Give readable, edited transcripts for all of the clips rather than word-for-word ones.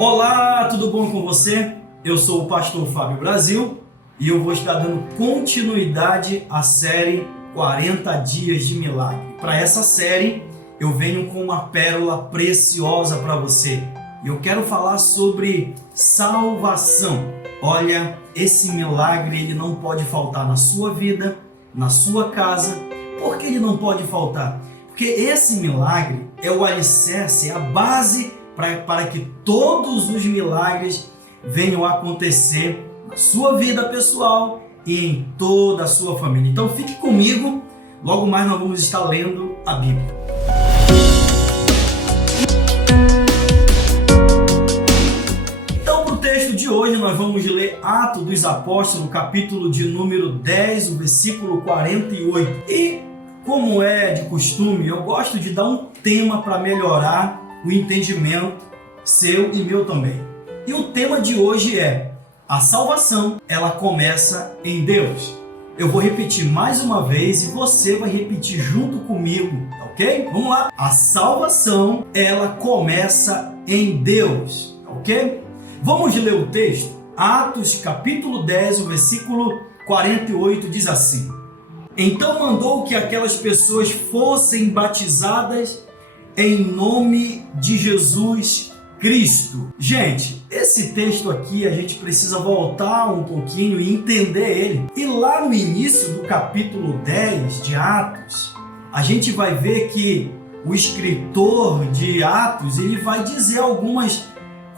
Olá, tudo bom com você? Eu sou o pastor Fábio Brasil e eu vou estar dando continuidade à série 40 Dias de Milagre. Para essa série, eu venho com uma pérola preciosa para você. E eu quero falar sobre salvação. Olha, esse milagre ele não pode faltar na sua vida, na sua casa. Por que ele não pode faltar? Porque esse milagre é o alicerce, é a base para que todos os milagres venham a acontecer na sua vida pessoal e em toda a sua família. Então fique comigo, logo mais nós vamos estar lendo a Bíblia. Então para o texto de hoje nós vamos ler Atos dos Apóstolos, capítulo de número 10, o versículo 48. E como é de costume, eu gosto de dar um tema para melhorar o entendimento seu e meu também. E o tema de hoje é: a salvação, ela começa em Deus. Eu vou repetir mais uma vez e você vai repetir junto comigo, ok? Vamos lá. A salvação, ela começa em Deus, ok? Vamos ler o texto. Atos capítulo 10, o versículo 48 diz assim: então mandou que aquelas pessoas fossem batizadas em nome de Jesus Cristo. Gente, esse texto aqui a gente precisa voltar um pouquinho e entender ele. E lá no início do capítulo 10 de Atos, a gente vai ver que o escritor de Atos, ele vai dizer algumas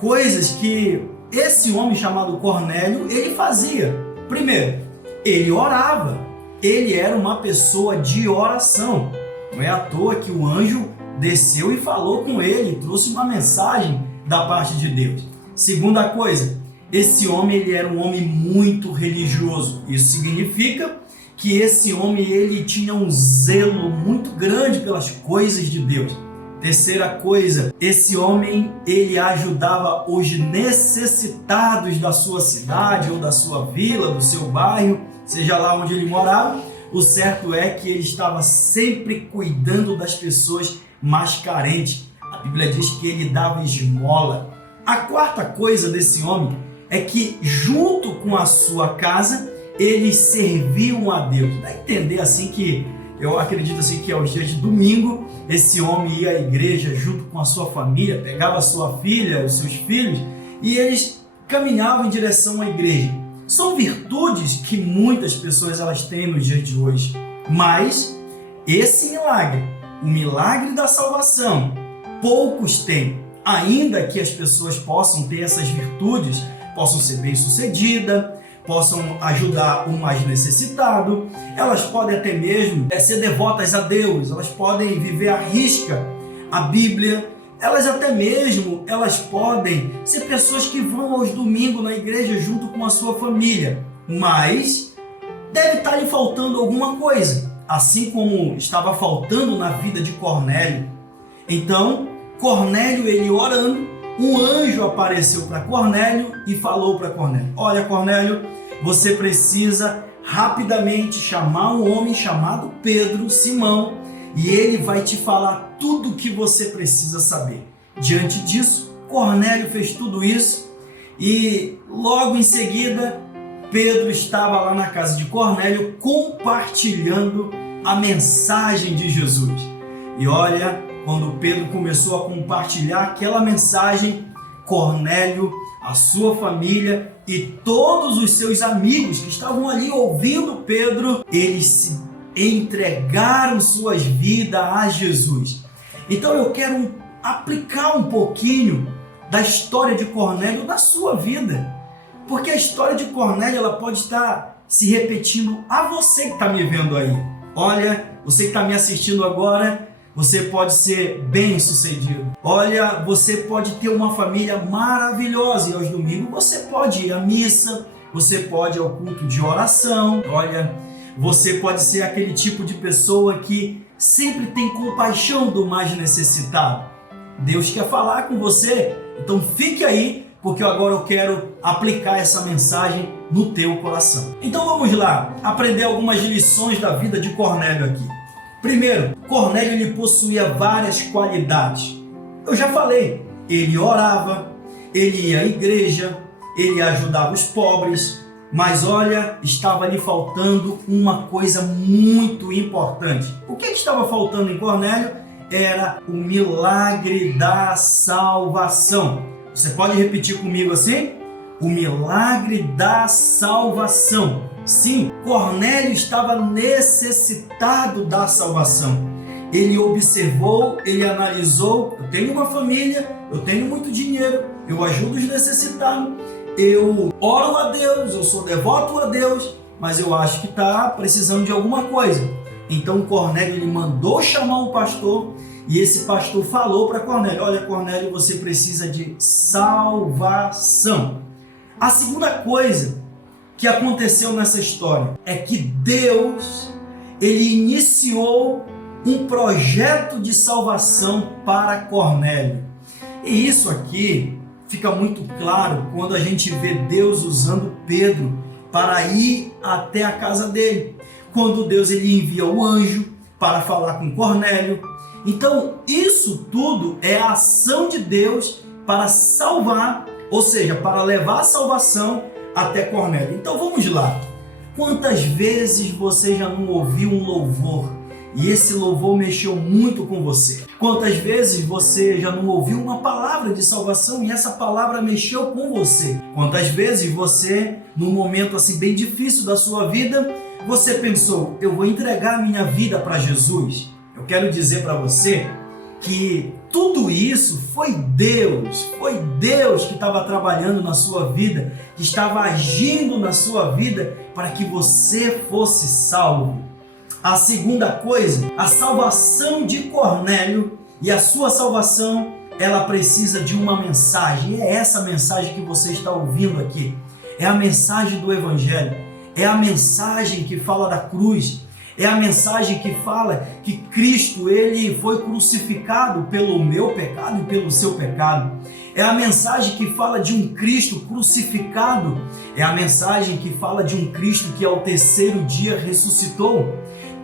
coisas que esse homem chamado Cornélio, ele fazia. Primeiro, ele orava. Ele era uma pessoa de oração. Não é à toa que o anjo desceu e falou com ele, trouxe uma mensagem da parte de Deus. Segunda coisa, esse homem ele era um homem muito religioso. Isso significa que esse homem ele tinha um zelo muito grande pelas coisas de Deus. Terceira coisa, esse homem ele ajudava os necessitados da sua cidade ou da sua vila, do seu bairro, seja lá onde ele morava. O certo é que ele estava sempre cuidando das pessoas mais carentes. A Bíblia diz que ele dava esmola. A quarta coisa desse homem é que junto com a sua casa, eles serviam a Deus. Dá a entender assim que, eu acredito assim que aos dias de domingo, esse homem ia à igreja junto com a sua família, pegava a sua filha, os seus filhos, e eles caminhavam em direção à igreja. São virtudes que muitas pessoas elas têm no dia de hoje, mas esse milagre, o milagre da salvação, poucos têm. Ainda que as pessoas possam ter essas virtudes, possam ser bem-sucedidas, possam ajudar o mais necessitado, elas podem até mesmo ser devotas a Deus, elas podem viver à risca a Bíblia, elas até mesmo, elas podem ser pessoas que vão aos domingos na igreja junto com a sua família, mas deve estar lhe faltando alguma coisa, assim como estava faltando na vida de Cornélio. Então, Cornélio, ele orando, um anjo apareceu para Cornélio e falou para Cornélio: olha, Cornélio, você precisa rapidamente chamar um homem chamado Pedro, Simão, e ele vai te falar tudo o que você precisa saber. Diante disso, Cornélio fez tudo isso e logo em seguida, Pedro estava lá na casa de Cornélio compartilhando a mensagem de Jesus. E olha, quando Pedro começou a compartilhar aquela mensagem, Cornélio, a sua família e todos os seus amigos que estavam ali ouvindo Pedro, eles se entregaram suas vidas a Jesus. Então eu quero aplicar um pouquinho da história de Cornélio na sua vida, porque a história de Cornélio ela pode estar se repetindo a você que está me vendo aí. Olha, você que está me assistindo agora, você pode ser bem-sucedido. Olha, você pode ter uma família maravilhosa e aos domingos você pode ir à missa, você pode ir ao culto de oração. Olha, você pode ser aquele tipo de pessoa que sempre tem compaixão do mais necessitado. Deus quer falar com você, então fique aí, porque agora eu quero aplicar essa mensagem no teu coração. Então vamos lá, aprender algumas lições da vida de Cornélio aqui. Primeiro, Cornélio ele possuía várias qualidades. Eu já falei, ele orava, ele ia à igreja, ele ajudava os pobres, mas olha, estava lhe faltando uma coisa muito importante. O que estava faltando em Cornélio? Era o milagre da salvação. Você pode repetir comigo assim? O milagre da salvação. Sim, Cornélio estava necessitado da salvação. Ele observou, ele analisou: eu tenho uma família, eu tenho muito dinheiro, eu ajudo os necessitados, eu oro a Deus, eu sou devoto a Deus, mas eu acho que está precisando de alguma coisa. Então Cornélio ele mandou chamar um pastor e esse pastor falou para Cornélio: olha, Cornélio, você precisa de salvação. A segunda coisa que aconteceu nessa história é que Deus ele iniciou um projeto de salvação para Cornélio. E isso aqui fica muito claro quando a gente vê Deus usando Pedro para ir até a casa dele. Quando Deus ele envia o anjo para falar com Cornélio. Então, isso tudo é a ação de Deus para salvar, ou seja, para levar a salvação até Cornélio. Então, vamos lá. Quantas vezes você já não ouviu um louvor e esse louvor mexeu muito com você? Quantas vezes você já não ouviu uma palavra de salvação e essa palavra mexeu com você? Quantas vezes você, num momento assim bem difícil da sua vida, você pensou: eu vou entregar a minha vida para Jesus? Eu quero dizer para você que tudo isso foi Deus que estava trabalhando na sua vida, que estava agindo na sua vida para que você fosse salvo. A segunda coisa, a salvação de Cornélio e a sua salvação, ela precisa de uma mensagem. E é essa mensagem que você está ouvindo aqui. É a mensagem do Evangelho. É a mensagem que fala da cruz. É a mensagem que fala que Cristo ele foi crucificado pelo meu pecado e pelo seu pecado. É a mensagem que fala de um Cristo crucificado. É a mensagem que fala de um Cristo que ao terceiro dia ressuscitou.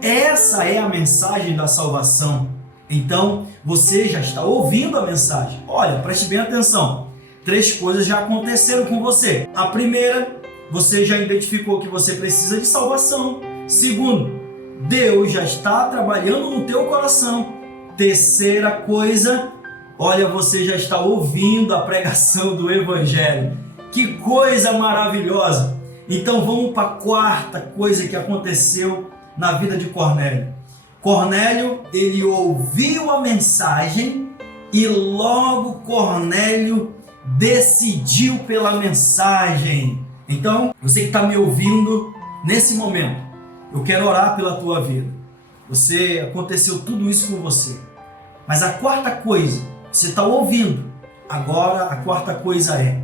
Essa é a mensagem da salvação. Então, você já está ouvindo a mensagem. Olha, preste bem atenção. 3 coisas já aconteceram com você. A primeira, você já identificou que você precisa de salvação. Segundo, Deus já está trabalhando no teu coração. Terceira coisa, olha, você já está ouvindo a pregação do Evangelho. Que coisa maravilhosa! Então vamos para a quarta coisa que aconteceu na vida de Cornélio. Cornélio, ele ouviu a mensagem e logo Cornélio decidiu pela mensagem. Então, você que está me ouvindo nesse momento, eu quero orar pela tua vida. Aconteceu tudo isso com você. Mas a quarta coisa, você está ouvindo. Agora a quarta coisa é: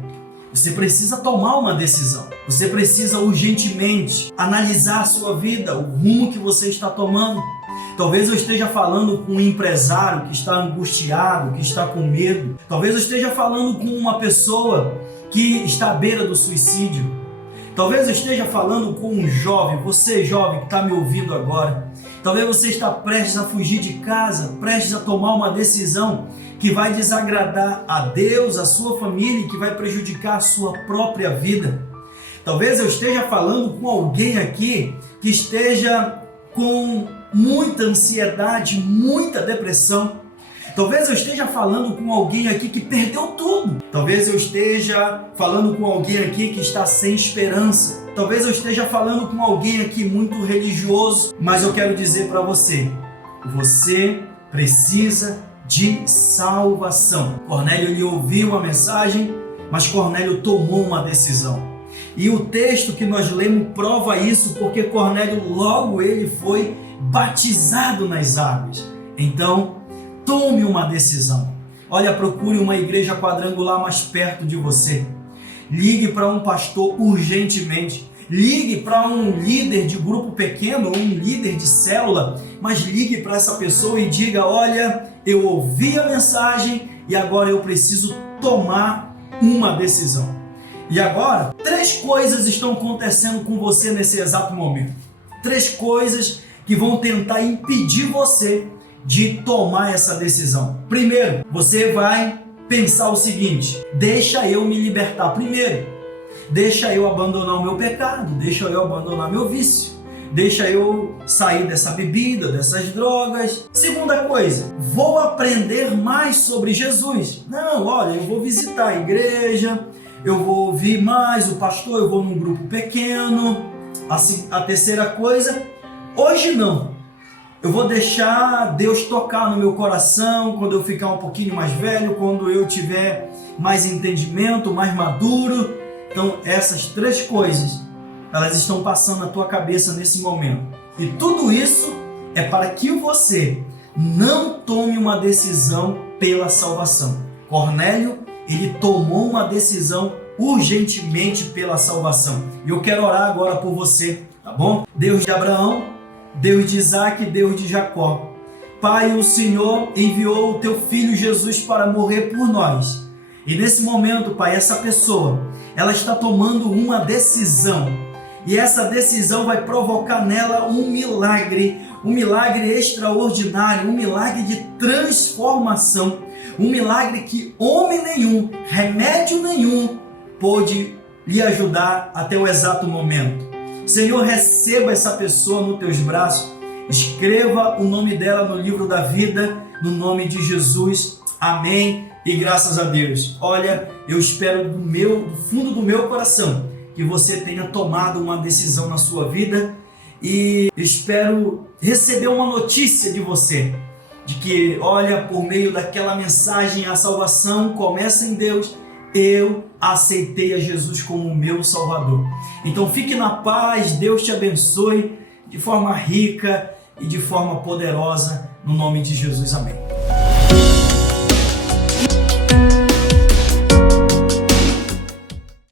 você precisa tomar uma decisão. Você precisa urgentemente analisar a sua vida, o rumo que você está tomando. Talvez eu esteja falando com um empresário que está angustiado, que está com medo. Talvez eu esteja falando com uma pessoa que está à beira do suicídio. Talvez eu esteja falando com um jovem, você jovem que está me ouvindo agora. Talvez você está prestes a fugir de casa, prestes a tomar uma decisão que vai desagradar a Deus, a sua família e que vai prejudicar a sua própria vida. Talvez eu esteja falando com alguém aqui que esteja com muita ansiedade, muita depressão. Talvez eu esteja falando com alguém aqui que perdeu tudo. Talvez eu esteja falando com alguém aqui que está sem esperança. Talvez eu esteja falando com alguém aqui muito religioso. Mas eu quero dizer para você, você precisa de salvação. Cornélio ele ouviu a mensagem, mas Cornélio tomou uma decisão. E o texto que nós lemos prova isso, porque Cornélio logo ele foi batizado nas águas. Então, tome uma decisão. Olha, procure uma igreja quadrangular mais perto de você. Ligue para um pastor urgentemente. Ligue para um líder de grupo pequeno ou um líder de célula, mas ligue para essa pessoa e diga: olha, eu ouvi a mensagem e agora eu preciso tomar uma decisão. E agora, 3 coisas estão acontecendo com você nesse exato momento. 3 coisas que vão tentar impedir você de tomar essa decisão. Primeiro, você vai pensar o seguinte: deixa eu me libertar primeiro, deixa eu abandonar o meu pecado, deixa eu abandonar meu vício, deixa eu sair dessa bebida, dessas drogas. Segunda coisa, vou aprender mais sobre Jesus. Não, olha, eu vou visitar a igreja, eu vou ouvir mais o pastor, eu vou num grupo pequeno. Assim, a terceira coisa, hoje não. Eu vou deixar Deus tocar no meu coração quando eu ficar um pouquinho mais velho, quando eu tiver mais entendimento, mais maduro. Então, essas três coisas, elas estão passando na tua cabeça nesse momento. E tudo isso é para que você não tome uma decisão pela salvação. Cornélio, ele tomou uma decisão urgentemente pela salvação. E eu quero orar agora por você, tá bom? Deus de Abraão, Deus de Isaac, Deus de Jacó. Pai, o Senhor enviou o teu filho Jesus para morrer por nós. E nesse momento, Pai, essa pessoa, ela está tomando uma decisão. E essa decisão vai provocar nela um milagre extraordinário, um milagre de transformação, um milagre que homem nenhum, remédio nenhum pôde lhe ajudar até o exato momento. Senhor, receba essa pessoa nos teus braços, escreva o nome dela no livro da vida, no nome de Jesus. Amém e graças a Deus. Olha, eu espero do fundo do meu coração que você tenha tomado uma decisão na sua vida e espero receber uma notícia de você, de que, olha, por meio daquela mensagem, a salvação começa em Deus. Eu aceitei a Jesus como o meu Salvador. Então fique na paz, Deus te abençoe de forma rica e de forma poderosa, no nome de Jesus. Amém.